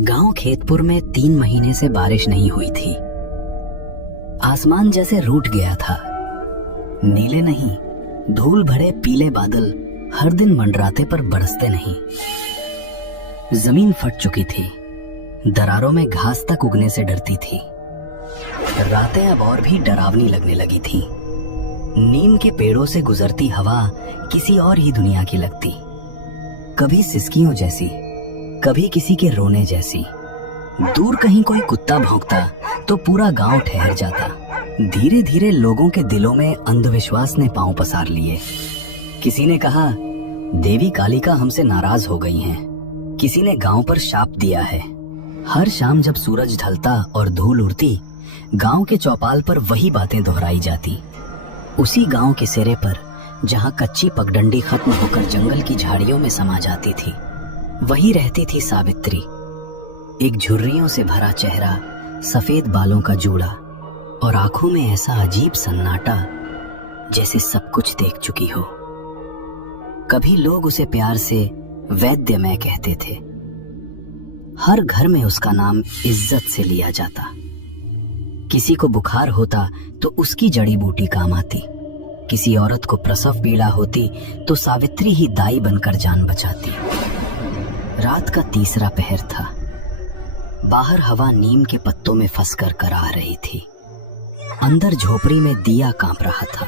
गांव खेतपुर में 3 महीने से बारिश नहीं हुई थी। आसमान जैसे रूठ गया था। नीले नहीं, धूल भरे पीले बादल हर दिन मंडराते पर बरसते नहीं। जमीन फट चुकी थी, दरारों में घास तक उगने से डरती थी। रातें अब और भी डरावनी लगने लगी थीं। नीम के पेड़ों से गुजरती हवा किसी और ही दुनिया की लगती, कभी सिसकियों जैसी, कभी किसी के रोने जैसी। दूर कहीं कोई कुत्ता भौंकता तो पूरा गांव ठहर जाता। धीरे धीरे लोगों के दिलों में अंधविश्वास ने पांव पसार लिए। किसी ने कहा देवी कालिका हमसे नाराज हो गई हैं। किसी ने गांव पर शाप दिया है। हर शाम जब सूरज ढलता और धूल उड़ती, गांव के चौपाल पर वही बातें दोहराई जाती। उसी गांव के सिरे पर जहां कच्ची पगडंडी खत्म होकर जंगल की झाड़ियों में समा जाती थी, वही रहती थी सावित्री। एक झुर्रियों से भरा चेहरा, सफेद बालों का जूड़ा और आंखों में ऐसा अजीब सन्नाटा जैसे सब कुछ देख चुकी हो। कभी लोग उसे प्यार से वैद्यमय कहते थे। हर घर में उसका नाम इज्जत से लिया जाता। किसी को बुखार होता तो उसकी जड़ी बूटी काम आती। किसी औरत को प्रसव पीड़ा होती तो सावित्री ही दाई बनकर जान बचाती। रात का तीसरा पहर था। बाहर हवा नीम के पत्तों में फंसकर कराह रही थी। अंदर झोपड़ी में दिया कांप रहा था।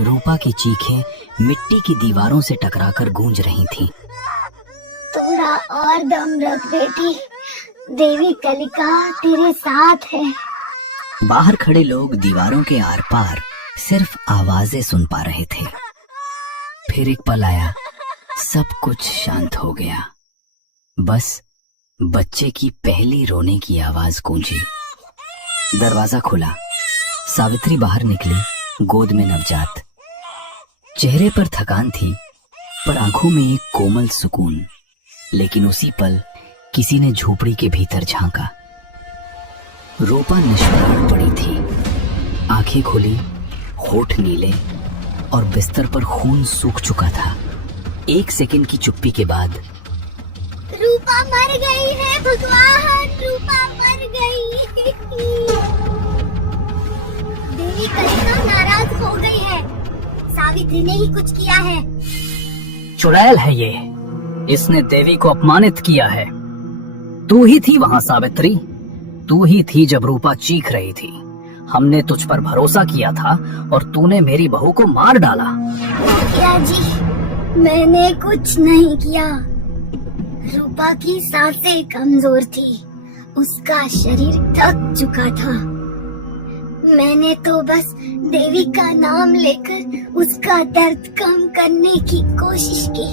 रूपा की चीखें मिट्टी की दीवारों से टकराकर गूंज रही थीं। थोड़ा और दम रख बेटी, देवी कालिका तेरे साथ है। बाहर खड़े लोग दीवारों के आर पार सिर्फ आवाजें सुन पा रहे थे। फिर एक पल आया, सब कुछ शांत हो गया। बस बच्चे की पहली रोने की आवाज गूंजी। दरवाजा खुला, सावित्री बाहर निकली, गोद में नवजात। चेहरे पर थकान थी, पर आंखों में एक कोमल सुकून। लेकिन उसी पल किसी ने झोपड़ी के भीतर झांका। रूपा निष्प्राण पड़ी थी, आंखें खुली, होठ नीले और बिस्तर पर खून सूख चुका था। 1 सेकंड की चुप्पी के बाद, रूपा मर गई है भगवान, रूपा मर गई। देवी कालिका नाराज हो गई है, सावित्री ने ही कुछ किया है। चुड़ैल है ये, इसने देवी को अपमानित किया है। तू ही थी वहां सावित्री, तू ही थी जब रूपा चीख रही थी। हमने तुझ पर भरोसा किया था और तूने मेरी बहू को मार डाला। क्या जी, मैंने कुछ नहीं किया। रूपा की सांसें कमजोर थी, उसका शरीर थक चुका था। मैंने तो बस देवी का नाम लेकर उसका दर्द कम करने की कोशिश की।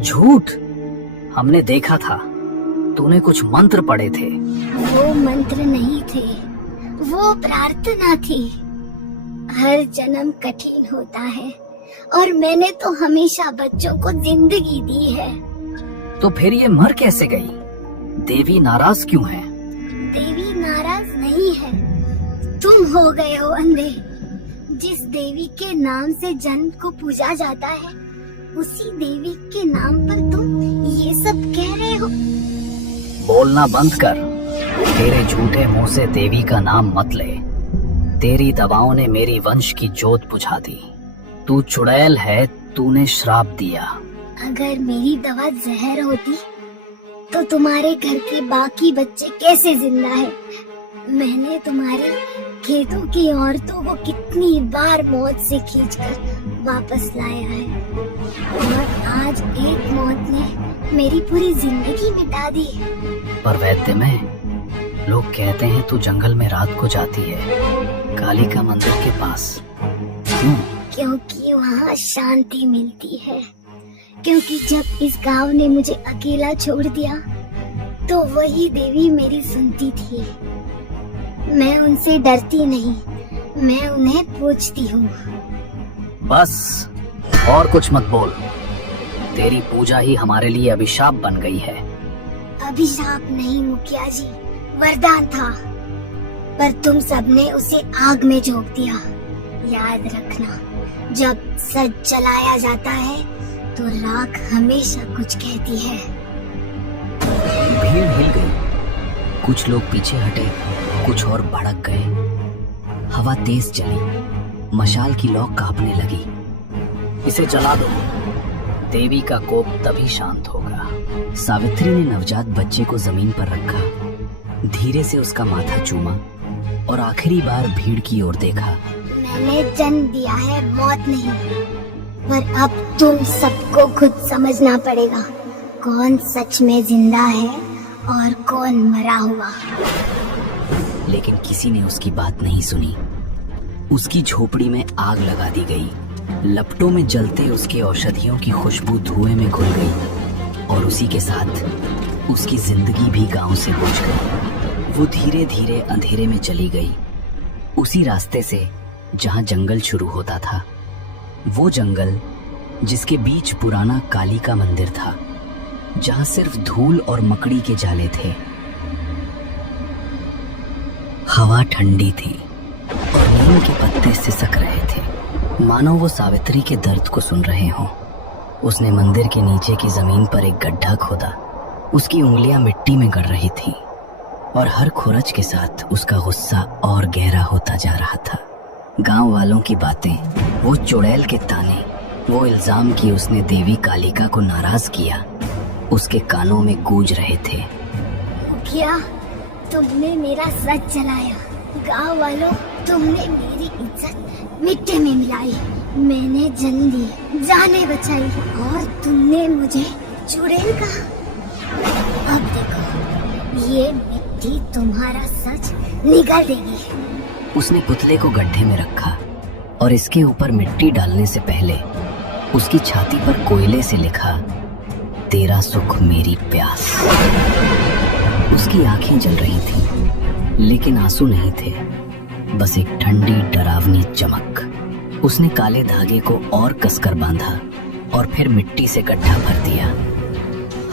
झूठ, हमने देखा था, तूने कुछ मंत्र पढ़े थे। वो मंत्र नहीं थे, वो प्रार्थना थी। हर जन्म कठिन होता है और मैंने तो हमेशा बच्चों को जिंदगी दी है। तो फिर ये मर कैसे गई? देवी नाराज क्यों है? देवी नाराज नहीं है, तुम हो गए हो अंधे। जिस देवी के नाम से जन्म को पूजा जाता है, उसी देवी के नाम पर तुम ये सब कह रहे हो। बोलना बंद कर, तेरे झूठे मुंह से देवी का नाम मत ले। तेरी दवाओं ने मेरी वंश की जोत बुझा दी। तू चुड़ैल है, तूने श्राप दिया। अगर मेरी दवा जहर होती तो तुम्हारे घर के बाकी बच्चे कैसे जिंदा है? मैंने तुम्हारे खेतों की औरतों को कितनी बार मौत से खींचकर वापस लाया है, और आज एक मौत ने मेरी पूरी जिंदगी मिटा दी। पर वैद्य में लोग कहते हैं तू जंगल में रात को जाती है, कालिका मंदिर के पास। क्यों? क्योंकि वहाँ शांति मिलती है। क्योंकि जब इस गांव ने मुझे अकेला छोड़ दिया तो वही देवी मेरी सुनती थी। मैं उनसे डरती नहीं, मैं उन्हें पूछती हूँ। बस और कुछ मत बोल। तेरी पूजा ही हमारे लिए अभिशाप बन गई है। अभिशाप नहीं मुखिया जी, वरदान था, पर तुम सबने उसे आग में झोंक दिया। याद रखना, जब सच जलाया जाता है तो राख हमेशा कुछ कहती है। भीड़ हिल गई। कुछ लोग पीछे हटे, कुछ और भड़क गए। हवा तेज चली, मशाल की लौ कांपने लगी। इसे जला दो, देवी का कोप तभी शांत होगा। सावित्री ने नवजात बच्चे को जमीन पर रखा, धीरे से उसका माथा चूमा और आखिरी बार भीड़ की ओर देखा। मैंने जन्म दिया है, मौत नहीं, पर अब तुम सबको खुद समझना पड़ेगा कौन सच में जिंदा है और कौन मरा हुआ। लेकिन किसी ने उसकी बात नहीं सुनी। उसकी झोपड़ी में आग लगा दी गई। लपटों में जलते उसके औषधियों की खुशबू धुएं में घुल गई और उसी के साथ उसकी जिंदगी भी गांव से बुझ गई। वो धीरे धीरे अंधेरे में चली गई, उसी रास्ते से जहां जंगल शुरू होता था। वो जंगल जिसके बीच पुराना काली का मंदिर था, जहां सिर्फ धूल और मकड़ी के जाले थे। हवा ठंडी थी और नीम के पत्ते सिसक रहे थे, मानो वो सावित्री के दर्द को सुन रहे हों। उसने मंदिर के नीचे की जमीन पर एक गड्ढा खोदा। उसकी उंगलियां मिट्टी में गड़ रही थीं और हर खुरच के साथ उसका गुस्सा और गहरा होता जा रहा था। गांव वालों की बातें, वो चुड़ैल के ताने, वो इल्जाम कि उसने देवी कालिका को नाराज किया, उसके कानों में गूंज रहे थे। मुखिया, तुमने मेरा सच जलाया। गांव वालों, तुमने मेरी इज्जत मिट्टी में मिलाई। मैंने जन्म दी, जाने बचाई और तुमने मुझे चुड़ैल कहा। अब देखो, ये मिट्टी तुम्हारा सच निगल देगी। उसने पुतले को गड्ढे में रखा और इसके ऊपर मिट्टी डालने से पहले उसकी छाती पर कोयले से लिखा, तेरा सुख मेरी प्यास। उसकी आंखें जल रही थीं, लेकिन आंसू नहीं थे, बस एक ठंडी डरावनी चमक। उसने काले धागे को और कसकर बांधा और फिर मिट्टी से गड्ढा भर दिया।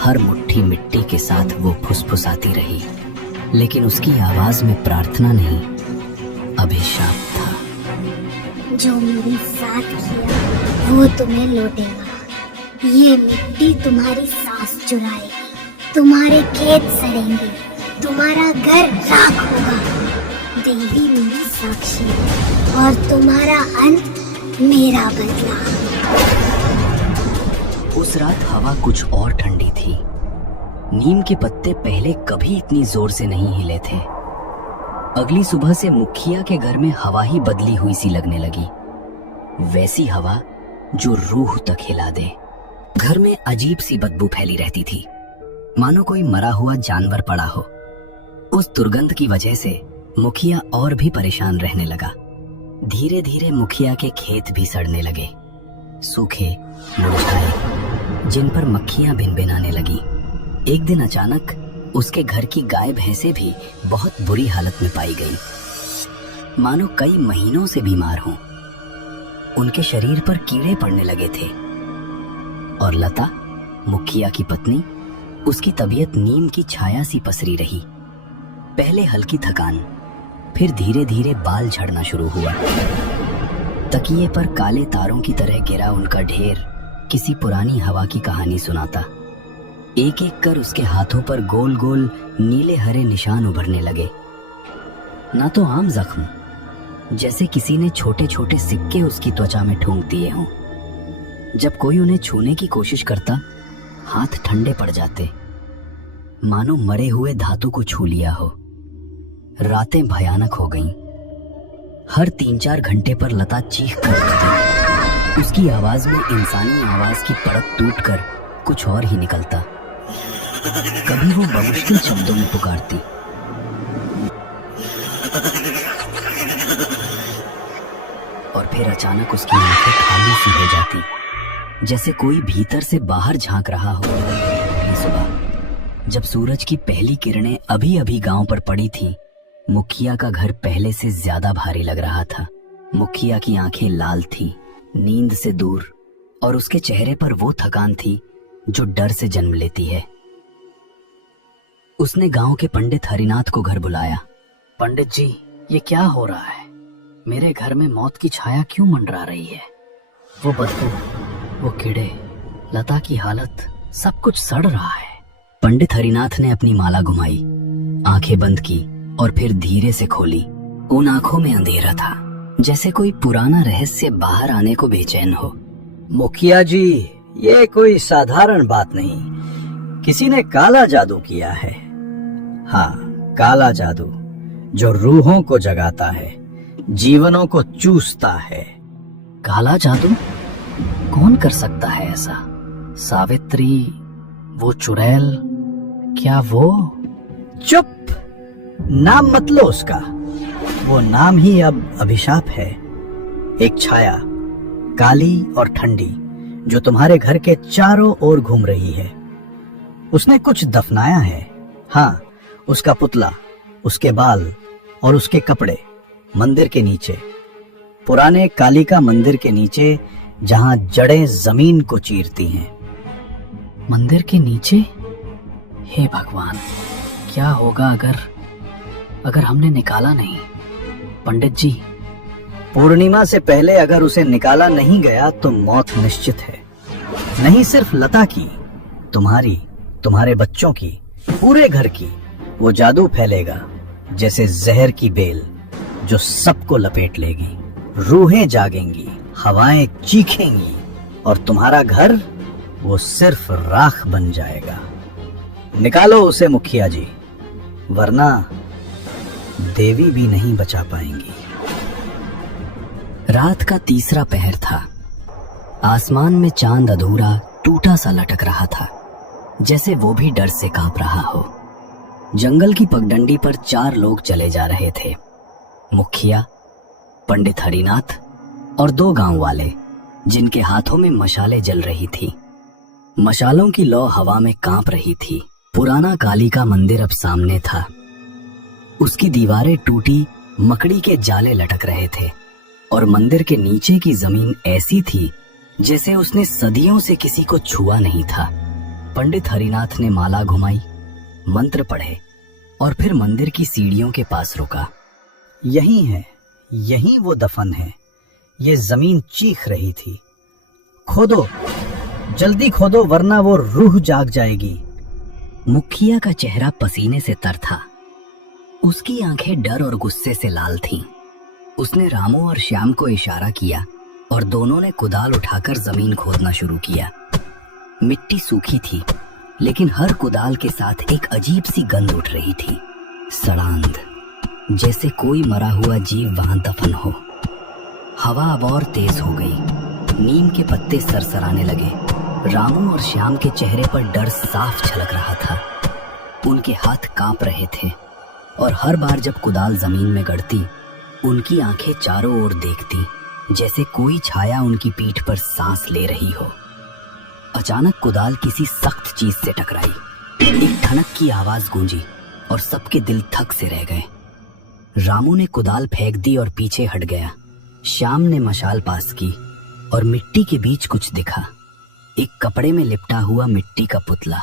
हर मुट्ठी मिट्टी के साथ वो फुसफुसाती रही, लेकिन उसकी आवाज में प्रार्थना नहीं, अभिशाप था। जो मेरे साथ किया वो तुम्हें लौटेगा। ये मिट्टी तुम्हारी सांस चुराएगी, तुम्हारे खेत सड़ेंगे, तुम्हारा घर राख होगा। देवी मेरी साक्षी है और तुम्हारा अंत मेरा बदला। उस रात हवा कुछ और ठंडी थी। नीम के पत्ते पहले कभी इतनी जोर से नहीं हिले थे। अगली सुबह से मुखिया के घर में हवा ही बदली हुई सी लगने लगी, वैसी हवा जो रूह तक हिला दे। घर में अजीब सी बदबू फैली रहती थी, मानो कोई मरा हुआ जानवर पड़ा हो। उस दुर्गंध की वजह से मुखिया और भी परेशान रहने लगा। धीरे धीरे मुखिया के खेत भी सड़ने लगे, सूखे, मुरझाए, जिन पर मक्खियां भिनभिनाने लगी। एक दिन अचानक उसके घर की गाय भैंसें भी बहुत बुरी हालत में पाई गई, मानो कई महीनों से बीमार हों। उनके शरीर पर कीड़े पड़ने लगे थे और लता, मुखिया की पत्नी, उसकी तबीयत नीम की छाया सी पसरी रही। पहले हल्की थकान, फिर धीरे धीरे बाल झड़ना शुरू हुआ। तकिए पर काले तारों की तरह गिरा उनका ढेर किसी पुरानी हवा की कहानी सुनाता। एक एक कर उसके हाथों पर गोल गोल नीले हरे निशान उभरने लगे, ना तो आम जख्म, जैसे किसी ने छोटे छोटे सिक्के उसकी त्वचा में ठूंक दिए हों। जब कोई उन्हें छूने की कोशिश करता, हाथ ठंडे पड़ जाते, मानो मरे हुए धातु को छू लिया हो। रातें भयानक हो गईं। हर 3-4 घंटे पर लता चीख कर उठती। उसकी आवाज में इंसानी आवाज की परत टूटकर कुछ और ही निकलता। कभी वो बमुश्किल शब्दों में पुकारती, और फिर अचानक उसकी आंखें खाली सी हो जाती, जैसे कोई भीतर से बाहर झांक रहा हो। सुबह जब सूरज की पहली किरणें अभी अभी गांव पर पड़ी थीं, मुखिया का घर पहले से ज्यादा भारी लग रहा था। मुखिया की आंखें लाल थीं, नींद से दूर, और उसके चेहरे पर वो थकान थी जो डर से जन्म लेती है। उसने गांव के पंडित हरिनाथ को घर बुलाया। पंडित जी, ये क्या हो रहा है? मेरे घर में मौत की छाया क्यों मंडरा रही है? वो बदबू, वो कीड़े, लता की हालत, सब कुछ सड़ रहा है। पंडित हरिनाथ ने अपनी माला घुमाई, आंखें बंद की और फिर धीरे से खोली। उन आंखों में अंधेरा था, जैसे कोई पुराना रहस्य बाहर आने को बेचैन हो। मुखिया जी, ये कोई साधारण बात नहीं, किसी ने काला जादू किया है। हाँ, काला जादू जो रूहों को जगाता है, जीवनों को चूसता है। काला जादू? कौन कर सकता है ऐसा? सावित्री, वो चुड़ैल, क्या वो? चुप, नाम मत लो उसका। वो नाम ही अब अभिशाप है। एक छाया, काली और ठंडी, जो तुम्हारे घर के चारों ओर घूम रही है। उसने कुछ दफनाया है। हाँ, उसका पुतला, उसके बाल और उसके कपड़े मंदिर के नीचे, पुराने कालिका मंदिर के नीचे, जहां जड़ें जमीन को चीरती हैं। मंदिर के नीचे? हे भगवान, क्या होगा अगर हमने निकाला नहीं? पंडित जी, पूर्णिमा से पहले अगर उसे निकाला नहीं गया तो मौत निश्चित है। नहीं सिर्फ लता की, तुम्हारी, तुम्हारे बच्चों की, पूरे घर की। वो जादू फैलेगा जैसे जहर की बेल, जो सबको लपेट लेगी। रूहें जागेंगी, हवाएं चीखेंगी और तुम्हारा घर वो सिर्फ राख बन जाएगा। निकालो उसे मुखिया जी, वरना देवी भी नहीं बचा पाएंगी। रात का तीसरा पहर था। आसमान में चांद अधूरा टूटा सा लटक रहा था, जैसे वो भी डर से कांप रहा हो। जंगल की पगडंडी पर 4 लोग चले जा रहे थे, मुखिया, पंडित हरिनाथ और 2 गांव वाले, जिनके हाथों में मशालें जल रही थी। मशालों की लौ हवा में कांप रही थी। पुराना काली का मंदिर अब सामने था। उसकी दीवारें टूटी मकड़ी के जाले लटक रहे थे और मंदिर के नीचे की जमीन ऐसी थी जैसे उसने सदियों से किसी को छुआ नहीं था। पंडित हरिनाथ ने माला घुमाई, मंत्र पढ़े और फिर मंदिर की सीढ़ियों के पास रुका। यही है, यही वो दफन है। ये जमीन चीख रही थी। खोदो, जल्दी खोदो, वरना वो रूह जाग जाएगी। मुखिया का चेहरा पसीने से तर था। उसकी आंखें डर और गुस्से से लाल थीं। उसने रामू और श्याम को इशारा किया और दोनों ने कुदाल उठाकर जमीन खोदना शुरू किया। मिट्टी सूखी थी, लेकिन हर कुदाल के साथ एक अजीब सी गंध उठ रही थी, सड़ांध, जैसे कोई मरा हुआ जीव वहां दफन हो। हवा अब और तेज हो गई। नीम के पत्ते सरसराने लगे। रामू और श्याम के चेहरे पर डर साफ झलक रहा था। उनके हाथ कांप रहे थे और हर बार जब कुदाल जमीन में गड़ती, उनकी आंखें चारों ओर देखती, जैसे कोई छाया उनकी पीठ पर सांस ले रही हो। अचानक कुदाल किसी सख्त चीज से टकराई। एक ठनक की आवाज गूंजी और सबके दिल थक से रह गए। रामू ने कुदाल फेंक दी और पीछे हट गया। श्याम ने मशाल पास की और मिट्टी के बीच कुछ दिखा। एक कपड़े में लिपटा हुआ मिट्टी का पुतला।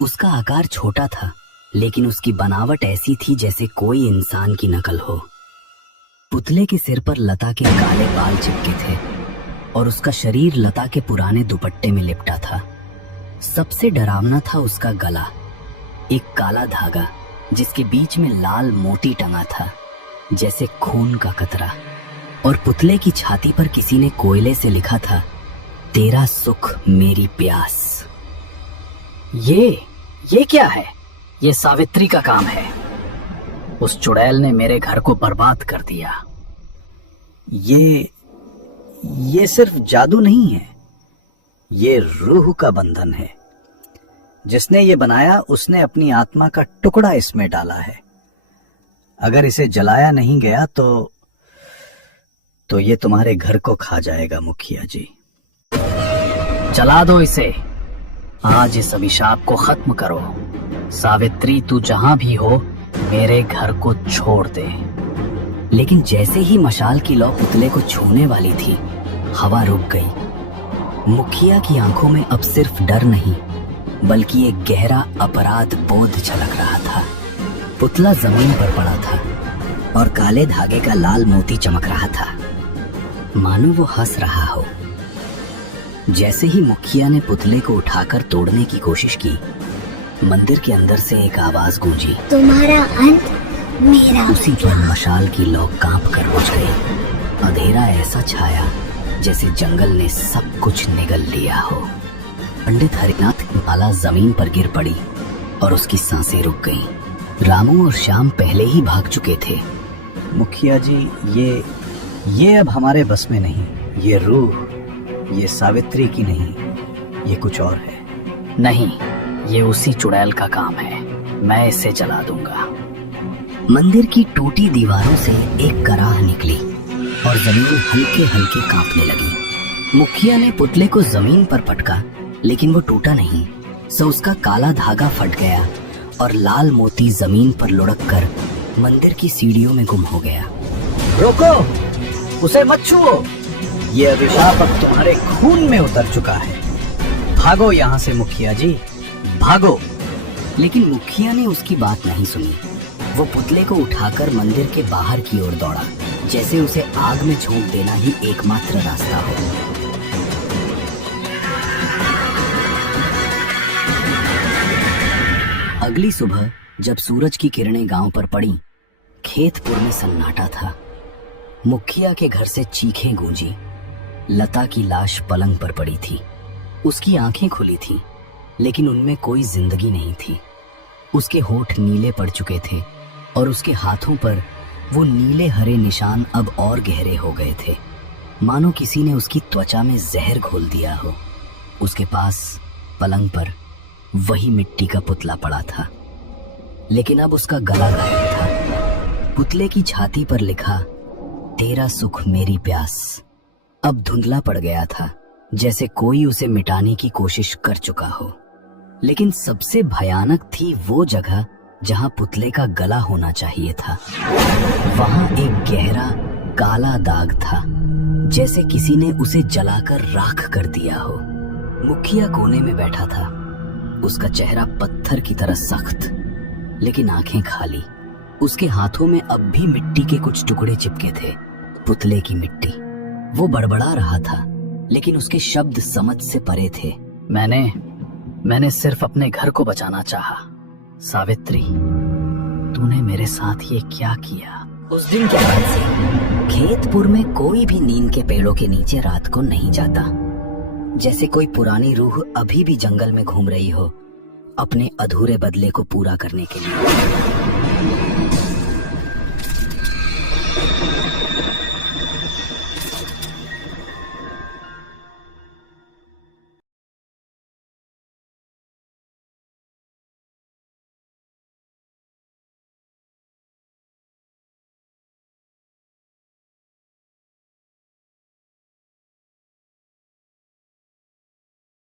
उसका आकार छोटा था, लेकिन उसकी बनावट ऐसी थी जैसे कोई इंसान की नकल हो। पुतले के सिर पर लता के काले बाल चिपके थे और उसका शरीर लता के पुराने दुपट्टे में लिपटा था। सबसे डरावना था उसका गला, एक काला धागा जिसके बीच में लाल मोती टंगा था, जैसे खून का कतरा। और पुतले की छाती पर किसी ने कोयले से लिखा था, तेरा सुख मेरी प्यास। ये क्या है? ये सावित्री का काम है। उस चुड़ैल ने मेरे घर को बर्बाद कर दिया। ये सिर्फ जादू नहीं है, ये रूह का बंधन है। जिसने ये बनाया उसने अपनी आत्मा का टुकड़ा इसमें डाला है। अगर इसे जलाया नहीं गया तो ये तुम्हारे घर को खा जाएगा मुखिया जी। जला दो इसे। आज इस अभिशाप को खत्म करो। सावित्री, तू जहां भी हो, मेरे घर को छोड़ दे। लेकिन जैसे ही मशाल की लौ पुतले को छूने वाली थी, हवा रुक गई। मुखिया की आंखों में अब सिर्फ डर नहीं, बल्कि एक गहरा अपराध बोध झलक रहा था। पुतला जमीन पर पड़ा था और काले धागे का लाल मोती चमक रहा था, मानो वो हंस रहा हो। जैसे ही मुखिया ने पुतले को उठाकर तोड़ने की कोशिश की, मंदिर के अंदर से एक आवाज गूंजी। तुम्हारा अंत मेरा उसी पर मशाल की लौ कांप कर बुझ गई। अंधेरा ऐसा छाया जैसे जंगल ने सब कुछ निगल लिया हो। पंडित हरिनाथ की माला जमीन पर गिर पड़ी और उसकी सांसें रुक गईं। रामू और श्याम पहले ही भाग चुके थे। मुखिया जी, ये अब हमारे बस में नहीं। ये रूह, ये सावित्री की नहीं, ये कुछ और है। नहीं, ये उसी चुड़ैल का काम है। मैं इसे जला दूंगा। मंदिर की टूटी दीवारों से एक कराह निकली और जमीन हल्के हल्के कांपने लगी। मुखिया ने पुतले को जमीन पर पटका, लेकिन वो टूटा नहीं। सो उसका काला धागा फट गया और लाल मोती जमीन पर लुढ़क कर मंदिर की सीढ़ियों में गुम हो गया। रोको, उसे मत छुओ। ये अभिशाप अब तुम्हारे खून में उतर चुका है। भागो यहाँ से मुखिया जी, भागो। लेकिन मुखिया ने उसकी बात नहीं सुनी। वो पुतले को उठाकर मंदिर के बाहर की ओर दौड़ा, जैसे उसे आग में झोंक देना ही एकमात्र रास्ता हो। अगली सुबह जब सूरज की किरणें गांव पर पड़ी, खेतपुर में सन्नाटा था। मुखिया के घर से चीखें गूंजी। लता की लाश पलंग पर पड़ी थी। उसकी आंखें खुली थी, लेकिन उनमें कोई जिंदगी नहीं थी। उसके होठ नीले पड़ चुके थे और उसके हाथों पर वो नीले हरे निशान अब और गहरे हो गए थे, मानो किसी ने उसकी त्वचा में जहर घोल दिया हो। उसके पास पलंग पर वही मिट्टी का पुतला पड़ा था, लेकिन अब उसका गला गायब था। पुतले की छाती पर लिखा, तेरा सुख मेरी प्यास, अब धुंधला पड़ गया था, जैसे कोई उसे मिटाने की कोशिश कर चुका हो। लेकिन सबसे भयानक थी वो जगह जहां पुतले का गला होना चाहिए था। वहां एक गहरा काला दाग था, जैसे किसी ने उसे जलाकर राख कर दिया हो। मुखिया कोने में बैठा था। उसका चेहरा पत्थर की तरह सख्त, लेकिन आंखें खाली। उसके हाथों में अब भी मिट्टी के कुछ टुकड़े चिपके थे, पुतले की मिट्टी। वो बड़बड़ा रहा था, लेकिन उसके शब्द समझ से परे थे। मैंने सिर्फ अपने घर को बचाना चाहा। सावित्री, तूने मेरे साथ ये क्या किया? उस दिन के बाद से खेतपुर में कोई भी नीम के पेड़ों के नीचे रात को नहीं जाता, जैसे कोई पुरानी रूह अभी भी जंगल में घूम रही हो, अपने अधूरे बदले को पूरा करने के लिए।